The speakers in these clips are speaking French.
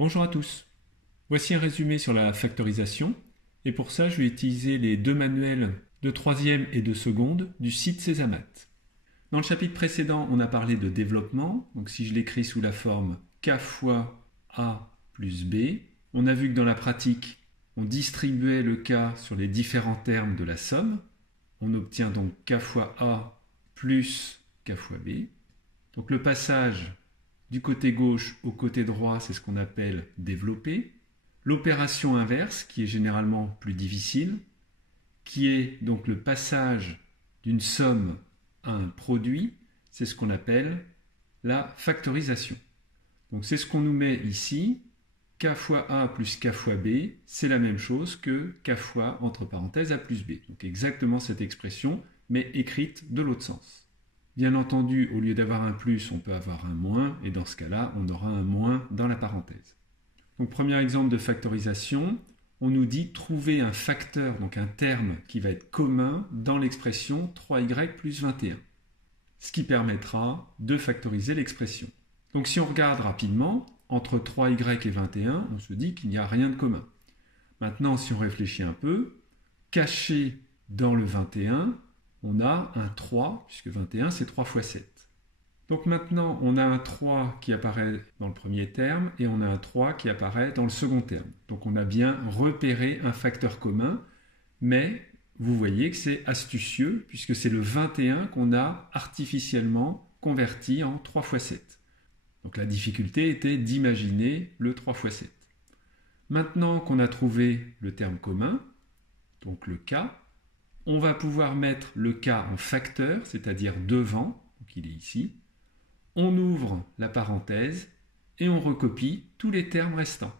Bonjour à tous. Voici un résumé sur la factorisation et pour ça je vais utiliser les deux manuels de troisième et de seconde du site Césamat. Dans le chapitre précédent, on a parlé de développement, donc si je l'écris sous la forme K fois A plus B, on a vu que dans la pratique, on distribuait le K sur les différents termes de la somme. On obtient donc K fois A plus K fois B. Donc le passage du côté gauche au côté droit, c'est ce qu'on appelle développer. L'opération inverse, qui est généralement plus difficile, qui est donc le passage d'une somme à un produit, c'est ce qu'on appelle la factorisation. Donc c'est ce qu'on nous met ici. K fois A plus K fois B, c'est la même chose que K fois, entre parenthèses, A plus B. Donc exactement cette expression, mais écrite de l'autre sens. Bien entendu, au lieu d'avoir un plus, on peut avoir un moins, et dans ce cas-là, on aura un moins dans la parenthèse. Donc, premier exemple de factorisation, on nous dit trouver un facteur, donc un terme qui va être commun dans l'expression 3y plus 21, ce qui permettra de factoriser l'expression. Donc, si on regarde rapidement, entre 3y et 21, on se dit qu'il n'y a rien de commun. Maintenant, si on réfléchit un peu, caché dans le 21, on a un 3, puisque 21 c'est 3 fois 7. Donc maintenant, on a un 3 qui apparaît dans le premier terme et on a un 3 qui apparaît dans le second terme. Donc on a bien repéré un facteur commun, mais vous voyez que c'est astucieux, puisque c'est le 21 qu'on a artificiellement converti en 3 fois 7. Donc la difficulté était d'imaginer le 3 fois 7. Maintenant qu'on a trouvé le terme commun, donc le K, on va pouvoir mettre le K en facteur, c'est-à-dire devant, donc il est ici. On ouvre la parenthèse et on recopie tous les termes restants.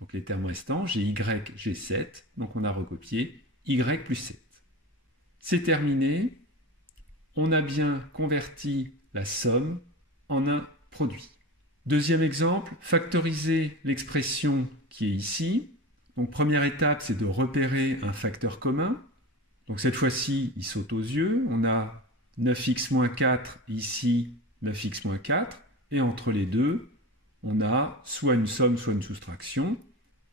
Donc les termes restants, j'ai Y, j'ai 7, donc on a recopié Y plus 7. C'est terminé, on a bien converti la somme en un produit. Deuxième exemple, factoriser l'expression qui est ici. Donc première étape, c'est de repérer un facteur commun. Donc cette fois-ci, il saute aux yeux. On a 9x moins 4, ici 9x moins 4. Et entre les deux, on a soit une somme, soit une soustraction.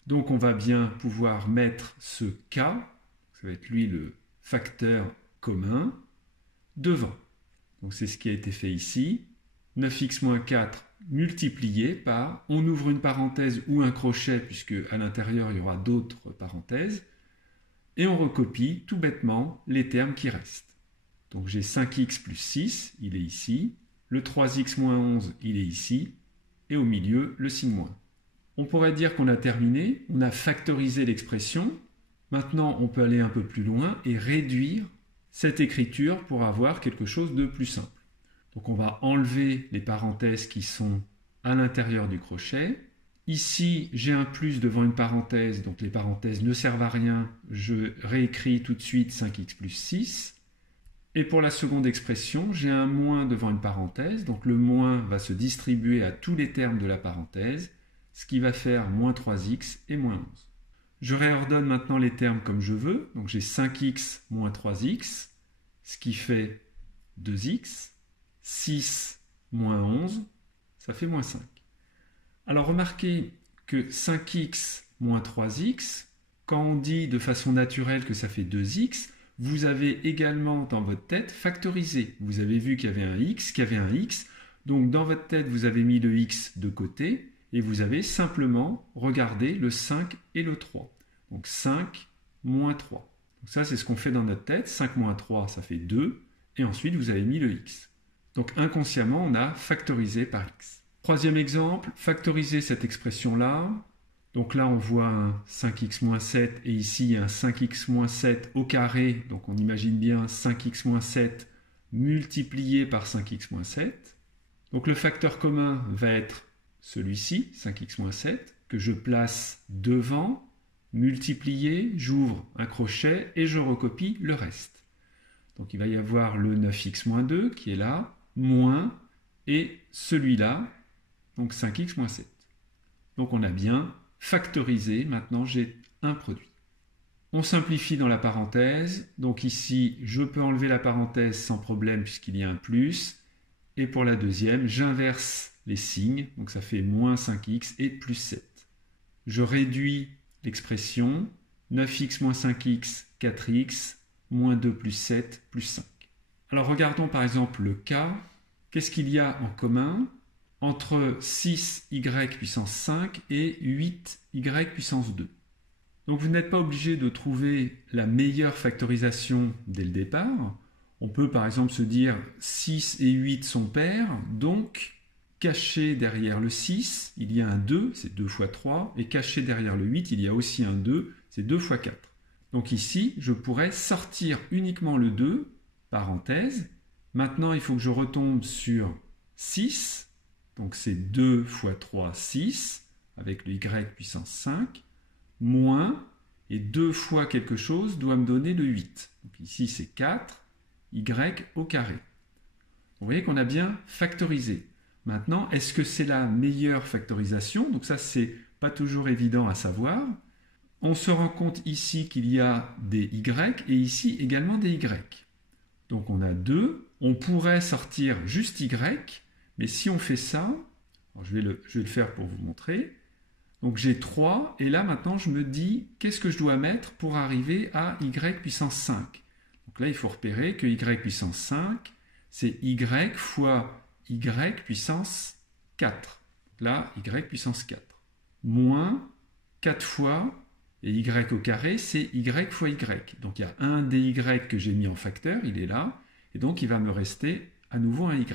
Donc on va bien pouvoir mettre ce k, ça va être lui le facteur commun, devant. Donc c'est ce qui a été fait ici. 9x moins 4 multiplié par, on ouvre une parenthèse ou un crochet, puisque à l'intérieur il y aura d'autres parenthèses. Et on recopie tout bêtement les termes qui restent. Donc j'ai 5x plus 6, il est ici. Le 3x moins 11, il est ici. Et au milieu, le signe moins. On pourrait dire qu'on a terminé, on a factorisé l'expression. Maintenant, on peut aller un peu plus loin et réduire cette écriture pour avoir quelque chose de plus simple. Donc on va enlever les parenthèses qui sont à l'intérieur du crochet. Ici, j'ai un plus devant une parenthèse, donc les parenthèses ne servent à rien. Je réécris tout de suite 5x plus 6. Et pour la seconde expression, j'ai un moins devant une parenthèse, donc le moins va se distribuer à tous les termes de la parenthèse, ce qui va faire moins 3x et moins 11. Je réordonne maintenant les termes comme je veux, donc j'ai 5x moins 3x, ce qui fait 2x, 6 moins 11, ça fait moins 5. Alors remarquez que 5x moins 3x, quand on dit de façon naturelle que ça fait 2x, vous avez également dans votre tête factorisé. Vous avez vu qu'il y avait un x, qu'il y avait un x, donc dans votre tête vous avez mis le x de côté et vous avez simplement regardé le 5 et le 3. Donc 5 moins 3. Donc ça c'est ce qu'on fait dans notre tête, 5 moins 3 ça fait 2 et ensuite vous avez mis le x. Donc inconsciemment on a factorisé par x. Troisième exemple, factoriser cette expression-là. Donc là, on voit un 5x moins 7 et ici un 5x moins 7 au carré. Donc on imagine bien 5x moins 7 multiplié par 5x moins 7. Donc le facteur commun va être celui-ci, 5x moins 7, que je place devant, multiplié, j'ouvre un crochet et je recopie le reste. Donc il va y avoir le 9x moins 2 qui est là, moins, et celui-là, donc 5x moins 7. Donc on a bien factorisé, maintenant j'ai un produit. On simplifie dans la parenthèse, donc ici je peux enlever la parenthèse sans problème puisqu'il y a un plus, et pour la deuxième, j'inverse les signes, donc ça fait moins 5x et plus 7. Je réduis l'expression 9x moins 5x, 4x, moins 2 plus 7 plus 5. Alors regardons par exemple le cas. Qu'est-ce qu'il y a en commun entre 6y puissance 5 et 8y puissance 2? Donc vous n'êtes pas obligé de trouver la meilleure factorisation dès le départ. On peut par exemple se dire 6 et 8 sont pairs, donc caché derrière le 6, il y a un 2, c'est 2 fois 3, et caché derrière le 8, il y a aussi un 2, c'est 2 fois 4. Donc ici, je pourrais sortir uniquement le 2, parenthèse. Maintenant, il faut que je retombe sur 6, donc c'est 2 fois 3, 6, avec le y puissance 5, moins, et 2 fois quelque chose doit me donner le 8. Donc ici, c'est 4, y au carré. Vous voyez qu'on a bien factorisé. Maintenant, est-ce que c'est la meilleure factorisation? Donc ça, c'est pas toujours évident à savoir. On se rend compte ici qu'il y a des y et ici également des y. Donc on a 2. On pourrait sortir juste y, mais si on fait ça, alors je vais le faire pour vous montrer. Donc j'ai 3, et là maintenant je me dis qu'est-ce que je dois mettre pour arriver à y puissance 5. Donc là il faut repérer que y puissance 5, c'est y fois y puissance 4. Là, y puissance 4. Moins 4 fois, et y au carré, c'est y fois y. Donc il y a un des y que j'ai mis en facteur, il est là, et donc il va me rester à nouveau un y.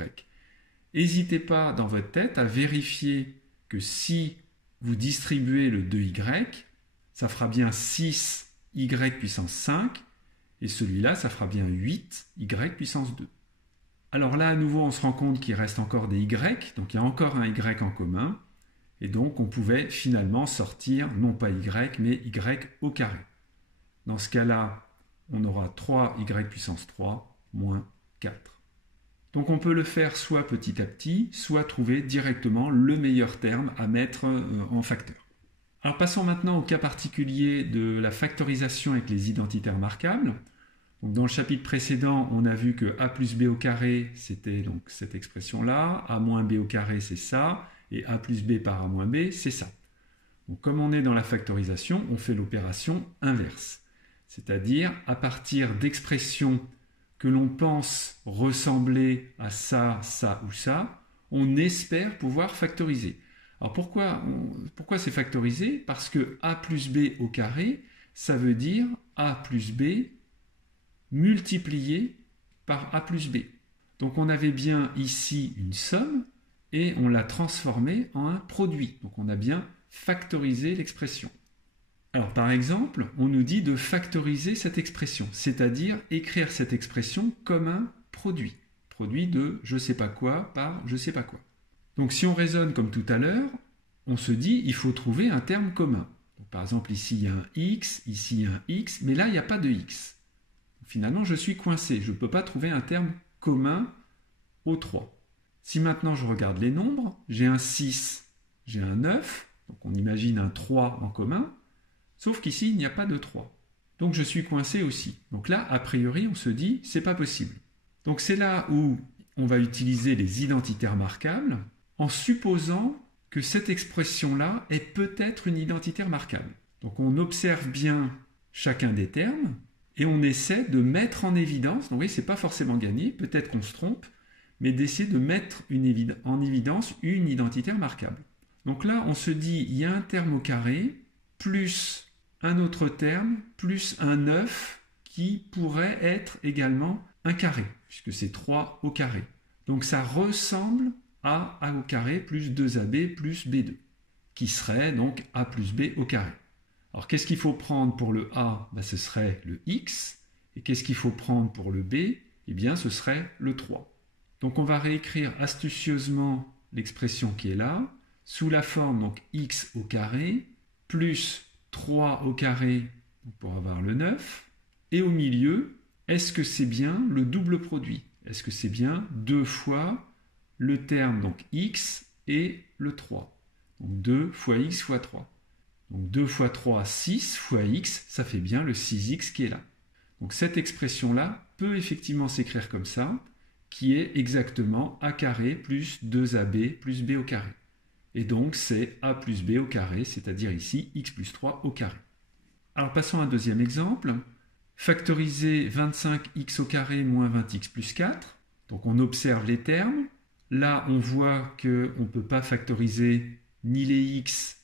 N'hésitez pas dans votre tête à vérifier que si vous distribuez le 2y, ça fera bien 6y puissance 5, et celui-là, ça fera bien 8y puissance 2. Alors là, à nouveau, on se rend compte qu'il reste encore des y, donc il y a encore un y en commun, et donc on pouvait finalement sortir, non pas y, mais y au carré. Dans ce cas-là, on aura 3y puissance 3 moins 4. Donc on peut le faire soit petit à petit, soit trouver directement le meilleur terme à mettre en facteur. Alors passons maintenant au cas particulier de la factorisation avec les identités remarquables. Donc dans le chapitre précédent, on a vu que a plus b au carré, c'était donc cette expression-là, a moins b au carré, c'est ça, et a plus b par a moins b, c'est ça. Donc comme on est dans la factorisation, on fait l'opération inverse. C'est-à-dire, à partir d'expressions que l'on pense ressembler à ça, ça ou ça, on espère pouvoir factoriser. Alors pourquoi c'est factorisé? Parce que a plus b au carré, ça veut dire a plus b multiplié par a plus b. Donc on avait bien ici une somme et on l'a transformée en un produit. Donc on a bien factorisé l'expression. Alors par exemple, on nous dit de factoriser cette expression, c'est-à-dire écrire cette expression comme un produit. Produit de je sais pas quoi par je sais pas quoi. Donc si on raisonne comme tout à l'heure, on se dit il faut trouver un terme commun. Donc, par exemple ici il y a un x, ici il y a un x, mais là il n'y a pas de x. Finalement, je suis coincé. Je ne peux pas trouver un terme commun aux 3. Si maintenant je regarde les nombres, j'ai un 6, j'ai un 9, donc on imagine un 3 en commun, sauf qu'ici, il n'y a pas de 3. Donc je suis coincé aussi. Donc là, a priori, on se dit, c'est pas possible. Donc c'est là où on va utiliser les identités remarquables en supposant que cette expression-là est peut-être une identité remarquable. Donc on observe bien chacun des termes, et on essaie de mettre en évidence, donc oui, c'est pas forcément gagné, peut-être qu'on se trompe, mais d'essayer de mettre en évidence une identité remarquable. Donc là, on se dit, il y a un terme au carré, plus un autre terme, plus un 9, qui pourrait être également un carré, puisque c'est 3 au carré. Donc ça ressemble à a au carré plus 2ab plus b2, qui serait donc a plus b au carré. Alors, qu'est-ce qu'il faut prendre pour le A? Ce serait le X. Et qu'est-ce qu'il faut prendre pour le B? Eh bien, ce serait le 3. Donc, on va réécrire astucieusement l'expression qui est là, sous la forme donc X au carré, plus 3 au carré pour avoir le 9. Et au milieu, est-ce que c'est bien le double produit? Est-ce que c'est bien 2 fois le terme donc X et le 3? Donc 2 fois X fois 3. Donc 2 fois 3, 6 fois x, ça fait bien le 6x qui est là. Donc cette expression-là peut effectivement s'écrire comme ça, qui est exactement a carré plus 2ab plus b au carré. Et donc c'est a plus b au carré, c'est-à-dire ici x plus 3 au carré. Alors passons à un deuxième exemple. Factoriser 25x au carré moins 20x plus 4. Donc on observe les termes. Là on voit qu'on ne peut pas factoriser ni les x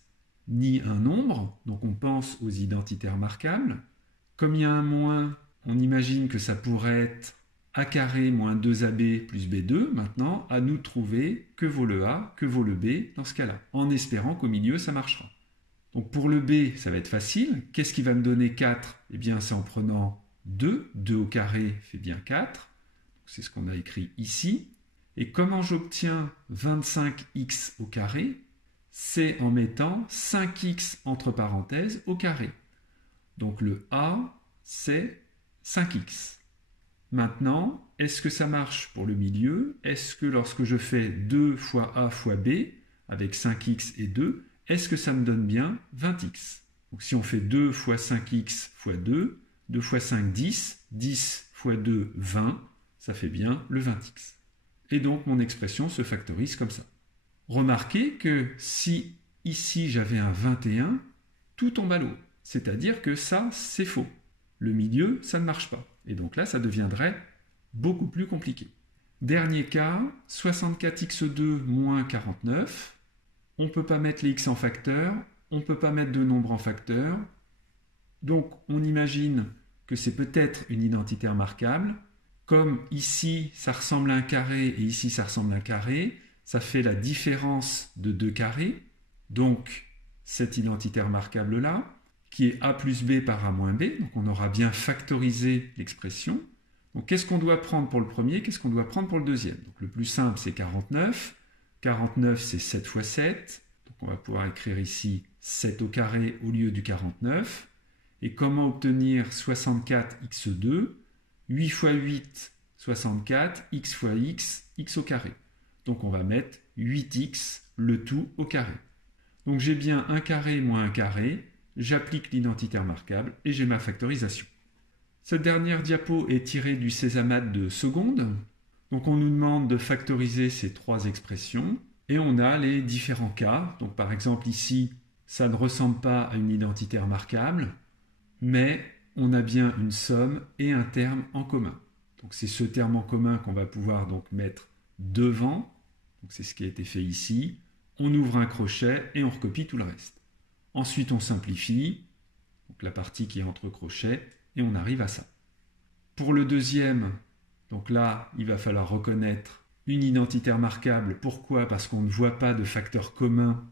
ni un nombre. Donc on pense aux identitaires marquables. Comme il y a un moins, on imagine que ça pourrait être a carré moins 2ab plus b2. Maintenant, à nous de trouver que vaut le a, que vaut le b dans ce cas-là, en espérant qu'au milieu, ça marchera. Donc pour le b, ça va être facile. Qu'est-ce qui va me donner 4 ? Eh bien, c'est en prenant 2. 2 au carré fait bien 4. C'est ce qu'on a écrit ici. Et comment j'obtiens 25x au carré ? C'est en mettant 5x entre parenthèses au carré. Donc le a, c'est 5x. Maintenant, est-ce que ça marche pour le milieu ? Est-ce que lorsque je fais 2 fois a fois b, avec 5x et 2, est-ce que ça me donne bien 20x ? Donc si on fait 2 fois 5x fois 2, 2 fois 5, 10, 10 fois 2, 20, ça fait bien le 20x. Et donc mon expression se factorise comme ça. Remarquez que si ici j'avais un 21, tout tombe à l'eau. C'est-à-dire que ça, c'est faux. Le milieu, ça ne marche pas. Et donc là, ça deviendrait beaucoup plus compliqué. Dernier cas, 64x2 moins 49. On ne peut pas mettre les x en facteur, on ne peut pas mettre de nombre en facteur. Donc on imagine que c'est peut-être une identitaire marquable. Comme ici, ça ressemble à un carré et ici, ça ressemble à un carré, ça fait la différence de deux carrés. Donc cette identitaire marquable-là, qui est a plus b par a moins b, donc on aura bien factorisé l'expression. Donc qu'est-ce qu'on doit prendre pour le premier, qu'est-ce qu'on doit prendre pour le deuxième ? Donc le plus simple, c'est 49. 49, c'est 7 fois 7. Donc on va pouvoir écrire ici 7 au carré au lieu du 49. Et comment obtenir 64x2 ? 8 fois 8, 64, x fois x, x au carré. Donc on va mettre 8x, le tout au carré. Donc j'ai bien un carré moins un carré. J'applique l'identitaire marquable et j'ai ma factorisation. Cette dernière diapo est tirée du Sésamat de seconde. Donc on nous demande de factoriser ces trois expressions et on a les différents cas. Donc par exemple ici, ça ne ressemble pas à une identitaire marquable, mais on a bien une somme et un terme en commun. Donc c'est ce terme en commun qu'on va pouvoir donc mettre devant. Donc c'est ce qui a été fait ici. On ouvre un crochet et on recopie tout le reste. Ensuite, on simplifie, donc la partie qui est entre crochets, et on arrive à ça. Pour le deuxième, donc là, il va falloir reconnaître une identitaire marquable. Pourquoi ? Parce qu'on ne voit pas de facteur commun.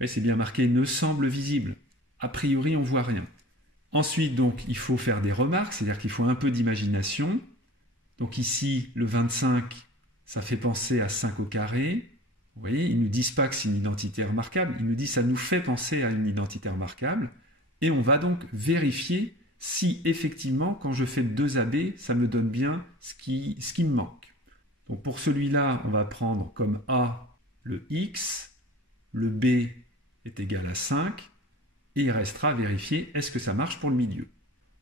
Ouais, c'est bien marqué « ne semble visible ». A priori, on ne voit rien. Ensuite, donc, il faut faire des remarques, c'est-à-dire qu'il faut un peu d'imagination. Donc ici, le 25, ça fait penser à 5 au carré. Vous voyez, ils ne nous disent pas que c'est une identitaire marquable, ils nous disent que ça nous fait penser à une identitaire marquable. Et on va donc vérifier si effectivement, quand je fais 2AB, ça me donne bien ce qui me manque. Donc pour celui-là, on va prendre comme A le X, le B est égal à 5, et il restera à vérifier est-ce que ça marche pour le milieu.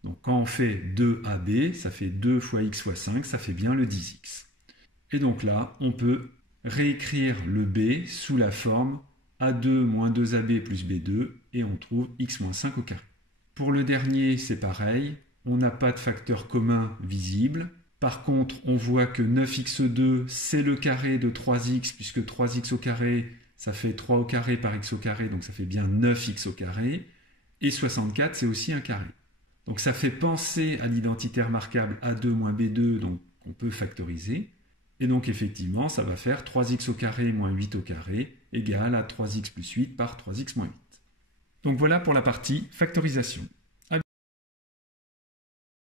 Donc quand on fait 2AB, ça fait 2 fois X fois 5, ça fait bien le 10X. Et donc là, on peut réécrire le B sous la forme A2 moins 2AB plus B2 et on trouve X moins 5 au carré. Pour le dernier, c'est pareil, on n'a pas de facteur commun visible. Par contre, on voit que 9x2, c'est le carré de 3x, puisque 3x au carré, ça fait 3 au carré par x au carré, donc ça fait bien 9x au carré. Et 64, c'est aussi un carré. Donc ça fait penser à l'identitaire marquable A2 moins B2, donc on peut factoriser. Et donc effectivement, ça va faire 3x au carré moins 8 au carré égale à 3x plus 8 par 3x moins 8. Donc voilà pour la partie factorisation.